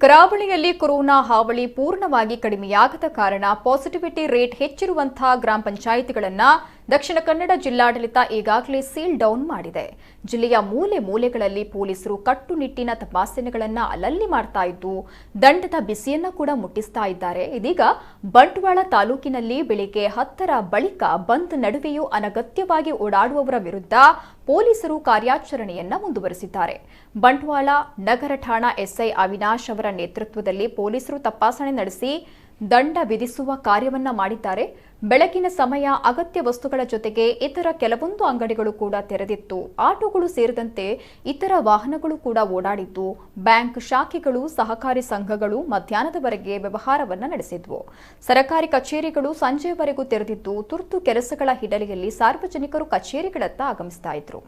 ಕರಾವಳಿಯಲ್ಲಿ ಕೊರೋನಾ ಹಾವಳಿ ಪೂರ್ಣವಾಗಿ ಕಡಿಮೆಯಾಗದ ಕಾರಣ ಪಾಸಿಟಿವಿಟಿ ರೇಟ್ ಹೆಚ್ಚಿರುವಂತಹ ಗ್ರಾಮ ಪಂಚಾಯಿತಿಗಳನ್ನು ದಕ್ಷಿಣ ಕನ್ನಡ ಜಿಲ್ಲಾಡಳಿತ ಈಗಾಗಲೇ ಸೀಲ್ ಡೌನ್ ಮಾಡಿದೆ. ಜಿಲ್ಲೆಯ ಮೂಲೆ ಮೂಲೆಗಳಲ್ಲಿ ಪೊಲೀಸರು ಕಟ್ಟುನಿಟ್ಟಿನ ತಪಾಸಣೆಗಳನ್ನು ಅಲ್ಲಲ್ಲಿ ಮಾಡ್ತಾ ಇದ್ದು ದಂಡದ ಬಿಸಿಯನ್ನ ಕೂಡ ಮುಟ್ಟಿಸ್ತಾ ಇದ್ದಾರೆ. ಇದೀಗ ಬಂಟ್ವಾಳ ತಾಲೂಕಿನಲ್ಲಿ ಬೆಳಿಗ್ಗೆ 10ರ ಬಳಿಕ ಬಂದ್ ನಡುವೆಯೂ ಅನಗತ್ಯವಾಗಿ ಓಡಾಡುವವರ ವಿರುದ್ಧ ಪೊಲೀಸರು ಕಾರ್ಯಾಚರಣೆಯನ್ನ ಮುಂದುವರೆಸಿದ್ದಾರೆ. ಬಂಟ್ವಾಳ ನಗರ ಠಾಣಾ ಎಸ್ಐ ಅವಿನಾಶ್ ಅವರ ನೇತೃತ್ವದಲ್ಲಿ ಪೊಲೀಸರು ತಪಾಸಣೆ ನಡೆಸಿ ದಂಡ ವಿಧಿಸುವ ಕಾರ್ಯವನ್ನ ಮಾಡಿದ್ದಾರೆ. ಬೆಳಗಿನ ಸಮಯ ಅಗತ್ಯ ವಸ್ತುಗಳ ಜೊತೆಗೆ ಇತರ ಕೆಲವೊಂದು ಅಂಗಡಿಗಳು ಕೂಡ ತೆರೆದಿತ್ತು. ಆಟೋಗಳು ಸೇರಿದಂತೆ ಇತರ ವಾಹನಗಳು ಕೂಡ ಓಡಾಡಿದ್ದು, ಬ್ಯಾಂಕ್ ಶಾಖೆಗಳು, ಸಹಕಾರಿ ಸಂಘಗಳು ಮಧ್ಯಾಹ್ನದವರೆಗೆ ವ್ಯವಹಾರವನ್ನ ನಡೆಸಿದ್ವು. ಸರ್ಕಾರಿ ಕಚೇರಿಗಳು ಸಂಜೆಯವರೆಗೂ ತೆರೆದಿದ್ದು, ತುರ್ತು ಕೆಲಸಗಳ ಹಿನ್ನೆಲೆಯಲ್ಲಿ ಸಾರ್ವಜನಿಕರು ಕಚೇರಿಗಳತ್ತ ಆಗಮಿಸ್ತಾ ಇದ್ರು.